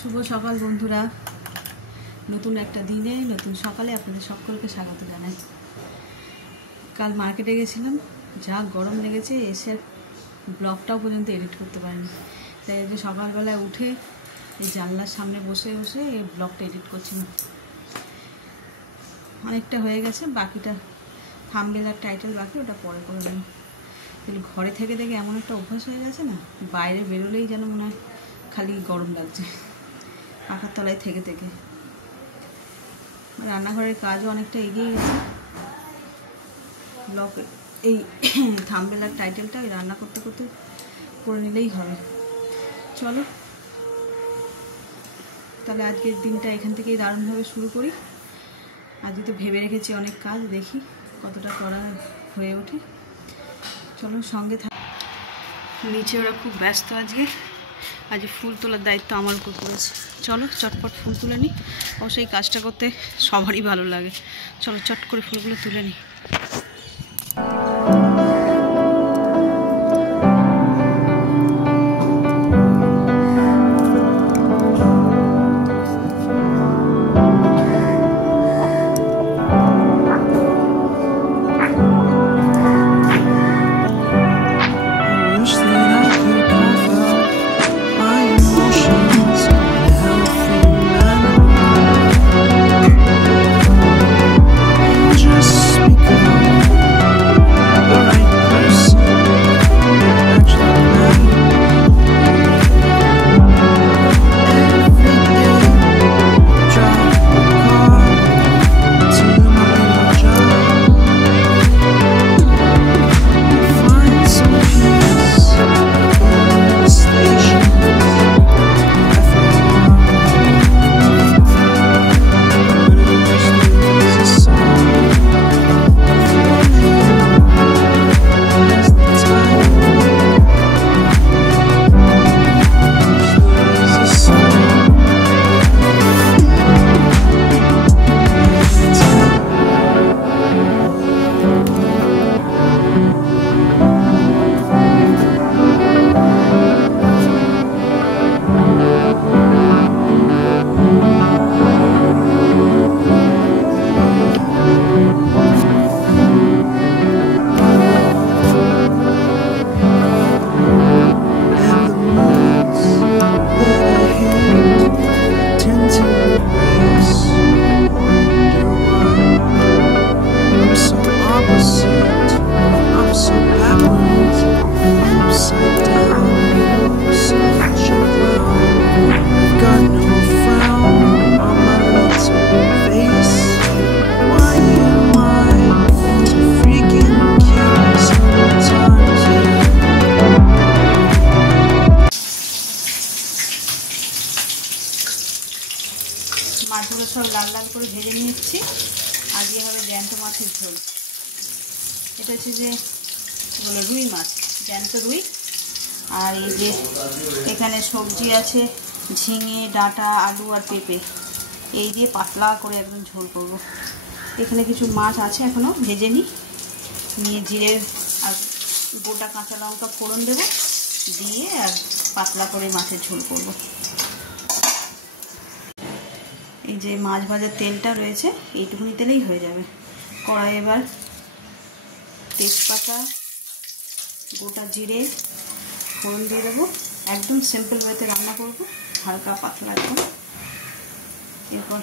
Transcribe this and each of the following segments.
শুভ সকাল বন্ধুরা, নতুন একটা দিনে নতুন সকালে আপনাদের সকলকে স্বাগত জানাই। কাল মার্কেটে গেছিলাম, যা গরম লেগেছে, এসে ব্লগটাও পর্যন্ত এডিট করতে পারিনি। তাই আজকে সকালবেলায় উঠে এই জানলার সামনে বসে বসে এই ব্লগটা এডিট করছিলাম। অনেকটা হয়ে গেছে, বাকিটা থাম্বনেল আর টাইটেল বাকি, ওটা পরে করে দেবো। কিন্তু ঘরে থেকে থেকে এমন একটা অভ্যাস হয়ে গেছে না, বাইরে বেরোলেই যেন মনে হয় খালি গরম লাগছে পাখার তলায় থেকে থেকে। রান্নাঘরের কাজও অনেকটা এগিয়ে গেছে। ব্লগ এই থাম্বনেল আর টাইটেলটা ওই রান্না করতে করতে করে নিলেই হবে। চলো তাহলে আজকের দিনটা এখান থেকেই দারুণভাবে শুরু করি। আজকে তো ভেবে রেখেছি অনেক কাজ, দেখি কতটা করা হয়ে ওঠে। চলো সঙ্গে থাক। নিচে ওরা খুব ব্যস্ত আজকে, আজ ফুল তোলার দায়িত্ব আমার উপর পড়েছে। চলো চটপট ফুল তুলে নিই। অবশ্যই কাজটা করতে সবারই ভালো লাগে। চলো চট করে ফুলগুলো তুলে নিই। মাছগুলো সব লাল লাল করে ভেজে নিচ্ছি। আজকে হবে জ্যান্ত মাছের ঝোল। এটা হচ্ছে যে এগুলো রুই মাছ, জ্যান্ত রুই। আর এই যে এখানে সবজি আছে, ঝিঙে, ডাঁটা, আলু আর পেঁপে, এই দিয়ে পাতলা করে একদম ঝোল করব। এখানে কিছু মাছ আছে এখনও, ভেজে নিয়ে জিরে আর গোটা কাঁচা লঙ্কা ফোড়ন দেবো, দিয়ে আর পাতলা করে মাছের ঝোল করব। এই যে মাছ ভাজার তেলটা রয়েছে, এইটুকুনি তেলেই হয়ে যাবে। কড়াই এবার তেজপাতা, গোটা জিরে ফোড়ন দিয়ে দেবো। একদম সিম্পল ওয়েতে রান্না করব, হালকা পাতলা একদম। এরপর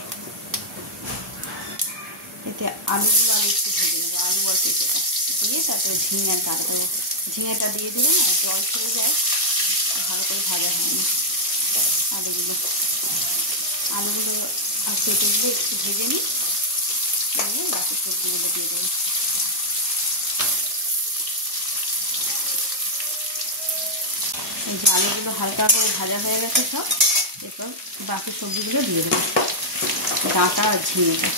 এতে আলু একটু ভেজে নেবো, আলু আর পেঁপেটা দিয়ে তারপরে ঝিঙে আর ডাল দেবো। ঝিঙেটা দিয়ে দিলে না জল ছেড়ে যায়, ভালো করে ভাজা হয় না। আলুগুলো আর পেঁপেগুলো একটু ভেজে নিয়ে বাকি সবজিগুলো দিয়ে দেবো। এই যে আলুগুলো হালকা করে ভাজা হয়ে গেছে সব, এরপর বাকি সবজিগুলো দিয়ে দেবো, ডাঁটা আর ঝিঙেটা।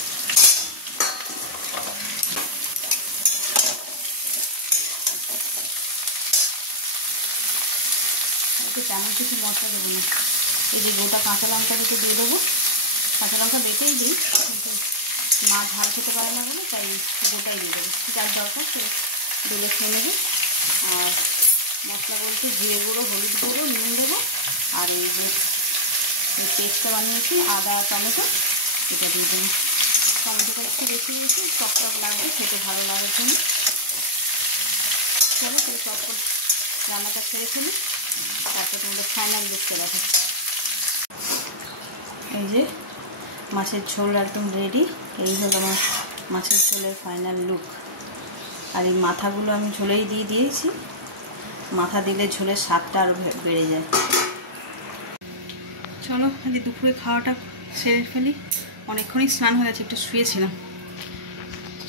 তেমন কিছু মশলা দেবো না। এই যে গোটা কাঁচা লঙ্কা দুটো দিয়ে দেবো। কাঁচা লঙ্কা বেটেই দিই, কিন্তু মা ঝাল খেতে পারে না বলে তাই গোটাই দিয়ে দেবো। যার দরকার সে দিলে খেয়ে নেবে। আর মশলা বলতে জিরে গুঁড়ো, হলুদ গুঁড়ো, নুন দেবো। আর এই যে এই পেস্টটা বানিয়েছি আদা টমেটো, এটা দিয়ে দিই। টমেটোটা একটু বেশি দিয়েছি, টক টক লাগবে, খেতে ভালো লাগার জন্য। চলো তাহলে সব করে রান্নাটা ছেড়ে ফেলি, তারপর তোমাদের ফাইনাল লুকটা দেখো। এই যে মাছের ঝোল একদম রেডি। এই হলো আমার মাছের ঝোলের ফাইনাল লুক। আর এই মাথাগুলো আমি ঝোলেই দিয়ে দিয়েছি, মাথা দিলে ঝোলের স্বাদটা আরও বেড়ে যায়। চলো আজকে দুপুরে খাওয়াটা সেরে ফেলি, অনেকক্ষণই স্নান হয়ে গেছে, একটু শুয়েছিলাম।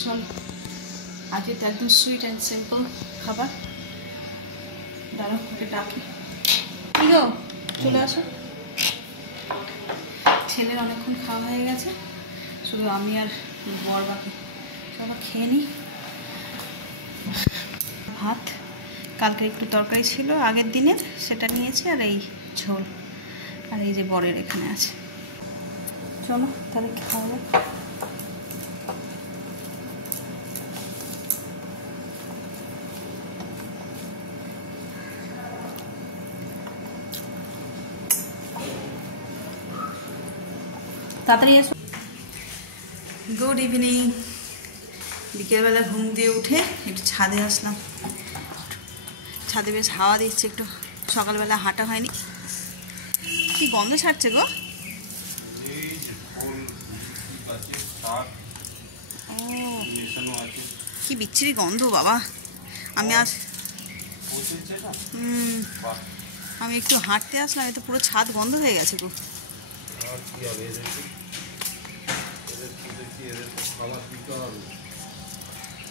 চলো আজকে তো একদম সুইট অ্যান্ড সিম্পল খাবার। দাঁড়াও ওকে ডাকি। কি গো চলে আসো। ছেলের অনেকক্ষণ খাওয়া হয়ে গেছে, শুধু আমি আর বর বাকি। চলো খেয়ে নিই। ভাত, কালকে একটু তরকারি ছিল আগের দিনের, সেটা নিয়েছি, আর এই ঝোল, আর এই যে বরের এখানে আছে। চলো তাহলে খাওয়া যাক। তাড়াতাড়ি এসো। Good evening. বিকেলবেলা ঘুম দিয়ে উঠে একটু ছাদে আসলাম। ছাদে বেশ হাওয়া দিচ্ছে, একটু সকালবেলা হাঁটা হয়নি। কি গন্ধ ছাড়ছে গো। কি বিচ্ছিরি গন্ধ বাবা। আমি একটু হাঁটতে আসলাম, এ তো পুরো ছাদ গন্ধ হয়ে গেছে গো।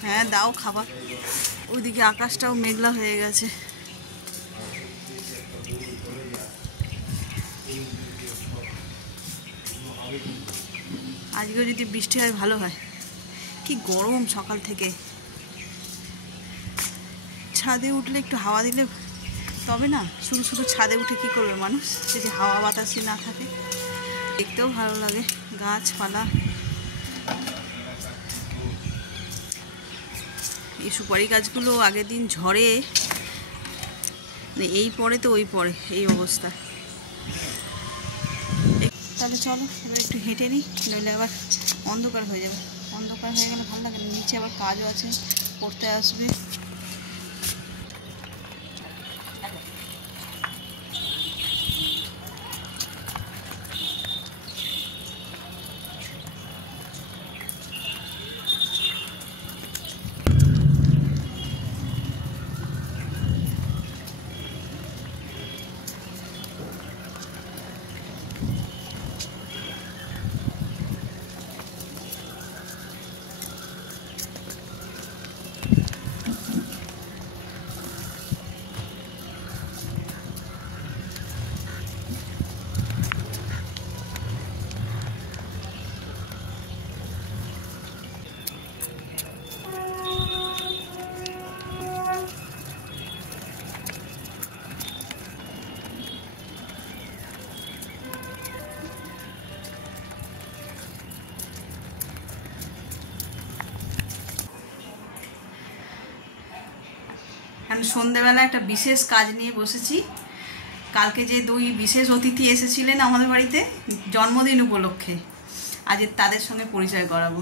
হ্যাঁ দাও খাবার। ওইদিকে আকাশটাও মেঘলা হয়ে গেছে। আজকেও যদি বৃষ্টি হয় ভালো হয়। কি গরম সকাল থেকে। ছাদে উঠলে একটু হাওয়া দিলে তবে না, শুধু শুধু ছাদে উঠে কি করবে মানুষ যদি হাওয়া বাতাসই না থাকে। দেখতেও ভালো লাগে গাছপালা। এই সুপারি গাছগুলো আগের দিন ঝড়ে এই পরে তো ওই পরে এই অবস্থা। তাহলে চলো এবার একটু হেঁটে নিই, নইলে আবার অন্ধকার হয়ে যাবে। অন্ধকার হয়ে গেলে ভালো লাগে না, নিচে আবার কাজও আছে, পড়তে আসবে। আমি সন্ধ্যেবেলা একটা বিশেষ কাজ নিয়ে বসেছি। কালকে যে দুই বিশেষ অতিথি এসেছিলেন আমাদের বাড়িতে জন্মদিন উপলক্ষে, আজ তাদের সঙ্গে পরিচয় করাবো।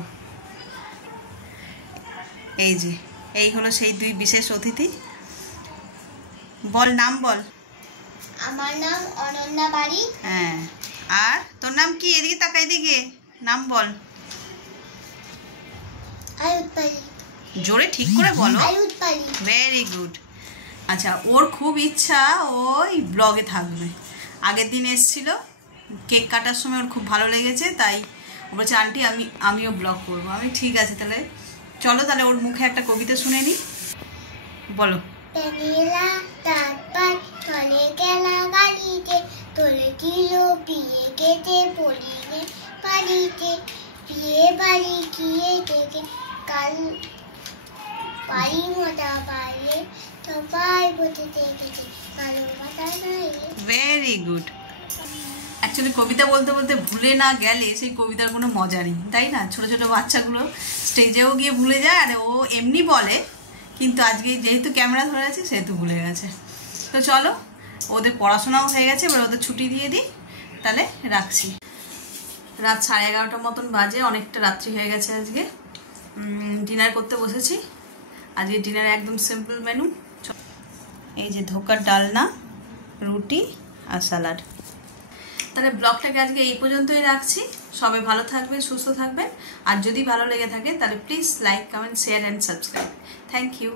এই যে এই হলো সেই দুই বিশেষ অতিথি। বল নাম বল। আমার নাম অনন্যা বাড়ি। হ্যাঁ, আর তোর নাম কি? এদিকে তাকা, এদিকে নাম বল। আয়ুতপালি। জোরে ঠিক করে বলো। আয়ুতপালি। Very good. আচ্ছা, ওর খুব ইচ্ছা ওই ব্লগে থাকবে। আগের দিন এসেছিল, কেক কাটার সময় ওর খুব ভালো লেগেছে, তাই ও বলছে আন্টি আমিও ব্লগ করবো। আমি ঠিক আছে, তাহলে চলো তাহলে ওর মুখে একটা কবিতা শুনে নিই। বলো। পেনিলা তারপর চলে গেলা গাড়িতে, তোলে দিল বিয়ে গেতে পড়িনে বাড়িতে, বিয়ে বাড়ি গিয়ে দেখে কাল বাড়ি মোটা বাইরে সবাই বসে দেখেছে কালো পাতা নাই। Very good. অ্যাকচুয়ালি কবিতা বলতে বলতে ভুলে না গেলে সেই কবিতার কোনো মজা নেই, তাই না? ছোটো ছোটো বাচ্চাগুলো স্টেজেও গিয়ে ভুলে যায়, আর ও এমনি বলে, কিন্তু আজকে যেহেতু ক্যামেরা ধরে আছে সেহেতু ভুলে গেছে। তো চলো, ওদের পড়াশোনাও হয়ে গেছে, এবার ওদের ছুটি দিয়ে দিই, তাহলে রাখছি। রাত 11:30 মতন বাজে, অনেকটা রাত্রি হয়ে গেছে। আজকে ডিনার করতে বসেছি। আজকে ডিনারে একদম সিম্পল মেনু, এই যে ধোকার ডালনা, রুটি আর স্যালাড। তাহলে ব্লগটাকে আজকে এই পর্যন্তই রাখছি। সবাই ভালো থাকবেন, সুস্থ থাকবেন। আর যদি ভালো লেগে থাকে তাহলে please like, comment, share and subscribe. Thank you.